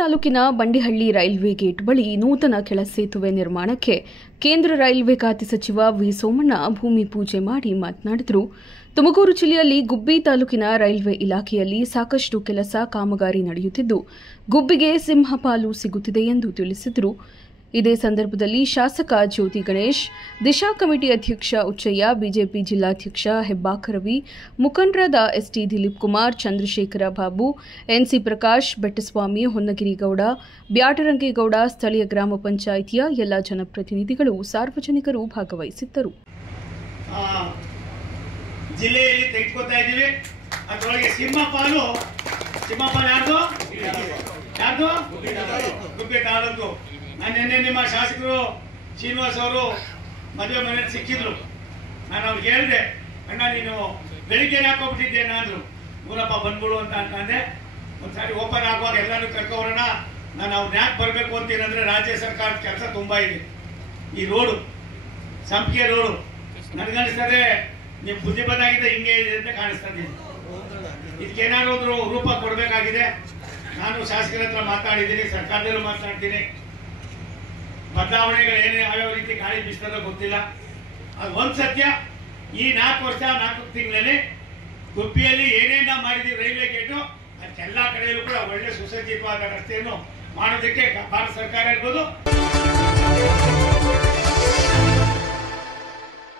ತಾಲೂಕಿನ Bandihalli railway gate ಬಳಿ ನೂತನ ಕೆಳ ಸೇತುವೆ ನಿರ್ಮಾಣಕ್ಕೆ ಕೇಂದ್ರ ರೈಲ್ವೆ ಖಾತೆ ಸಚಿವ ವಿ ಸೋಮಣ್ಣ ಭೂಮಿ ಪೂಜೆ ಮಾಡಿ ಮಾತನಾಡಿದರು. ತುಮಕೂರು ಜಿಲ್ಲೆಯಲ್ಲಿ ಗುಬ್ಬಿ ತಾಲೂಕಿನ ರೈಲ್ವೆ ಇಲಾಖೆಯಲ್ಲಿ ಸಾಕಷ್ಟು ಕೆಲಸ ಕಾಮಗಾರಿ ನಡೆಯುತ್ತಿದ್ದು ಗುಬ್ಬಿಗೆ ಸಿಂಹಪಾಲು ಸಿಗುತ್ತಿದೆ ಎಂದು ತಿಳಿಸಿದರು. ಇದೇ ಸಂದರ್ಭದಲ್ಲಿ ಶಾಸಕ ಜ್ಯೋತಿ ಗಣೇಶ್, ದಿಶಾ ಕಮಿಟಿ ಅಧ್ಯಕ್ಷ ಉಚ್ಚಯ್ಯ, ಬಿಜೆಪಿ ಜಿಲ್ಲಾಧ್ಯಕ್ಷ ಹೆಬ್ಬಾಕ ರವಿ, ಮುಖಂಡರಾದ ಎಸ್ಟಿ ದಿಲೀಪ್ ಕುಮಾರ್, ಚಂದ್ರಶೇಖರ ಬಾಬು, ಎನ್ಸಿ ಪ್ರಕಾಶ್, ಬೆಟ್ಟಸ್ವಾಮಿ, ಹೊನ್ನಗಿರಿಗೌಡ, ಬ್ಯಾಟರಂಗೇಗೌಡ, ಸ್ಥಳೀಯ ಗ್ರಾಮ ಪಂಚಾಯಿತಿಯ ಎಲ್ಲ ಜನಪ್ರತಿನಿಧಿಗಳು, ಸಾರ್ವಜನಿಕರು ಭಾಗವಹಿಸಿದ್ದರು. ಜಿಲ್ಲೆಯಲ್ಲಿ ತೆಗೆದುಕೊತಾ ಇದ್ದೀವಿ. ಅದರೊಳಗೆ ಸಿಂಹಪಾಲು ಯಾರ್ದು? ಗುಬ್ಬಿ ತಾಲೂಕು. ನಿನ್ನೆ ನಿಮ್ಮ ಶಾಸಕರು ಶ್ರೀನಿವಾಸ್ ಅವರು ಮದುವೆ ಮನೆಯಲ್ಲಿ ಸಿಕ್ಕಿದ್ರು. ನಾನು ಅವ್ರಿಗೆ ಹೇಳಿದೆ, ಅಣ್ಣ ನೀನು ಬೆಳಿಗ್ಗೆ ಹಾಕೋಗ್ಬಿಟ್ಟಿದ್ದೇನೆ ಅಂದ್ರು. ಊರಪ್ಪ ಬಂದ್ಬಿಡು ಅಂತ ಅಂತಂದೆ. ಒಂದ್ಸಾರಿ ಓಪನ್ ಆಗುವಾಗ ಎಲ್ಲರೂ ಕರ್ಕೊಬರೋಣ. ನಾನು ಅವ್ರು ಯಾಕೆ ಬರಬೇಕು ಅಂತೀನಂದ್ರೆ ರಾಜ್ಯ ಸರ್ಕಾರದ ಕೆಲಸ ತುಂಬಾ ಇದೆ. ಈ ರೋಡು ಸಂಪಿಗೆ ರೋಡು ನನಗನ್ನಿಸ್ತದೆ ನೀವು ಬುದ್ಧಿ ಬಂದಾಗಿದೆ ಹಿಂಗೆ ಇದೆ ಅಂತ ಕಾಣಿಸ್ತದೆ. ಇದಕ್ಕೇನಾದ್ರು ರೂಪ ಕೊಡಬೇಕಾಗಿದೆ. ನಾನು ಶಾಸಕರ ಹತ್ರ ಮಾತಾಡಿದ್ದೀನಿ, ಸರ್ಕಾರದಲ್ಲೂ ಮಾತಾಡ್ತೀನಿ. ಬದಲಾವಣೆಗಳು ಏನೇ ಯಾವ್ಯಾವ ರೀತಿ ಗಾಳಿ ಬೀಸ್ತದೋ ಗೊತ್ತಿಲ್ಲ. ಅದು ಒಂದು ಸತ್ಯ, ಈ 4 ವರ್ಷ 4 ತಿಂಗಳಲ್ಲಿ ಗುಬ್ಬಿಯಲ್ಲಿ ಏನೇನ ಮಾಡಿದೀವಿ ರೈಲ್ವೆ ಗೇಟು ಅದಕ್ಕೆಲ್ಲ ಕಡೆಯಲ್ಲೂ ಕೂಡ ಒಳ್ಳೆ ಸುಸಜ್ಜಿತವಾದ ರಸ್ತೆಯನ್ನು ಮಾಡೋದಕ್ಕೆ ಭಾರತ ಸರ್ಕಾರ ಇರ್ಬೋದು.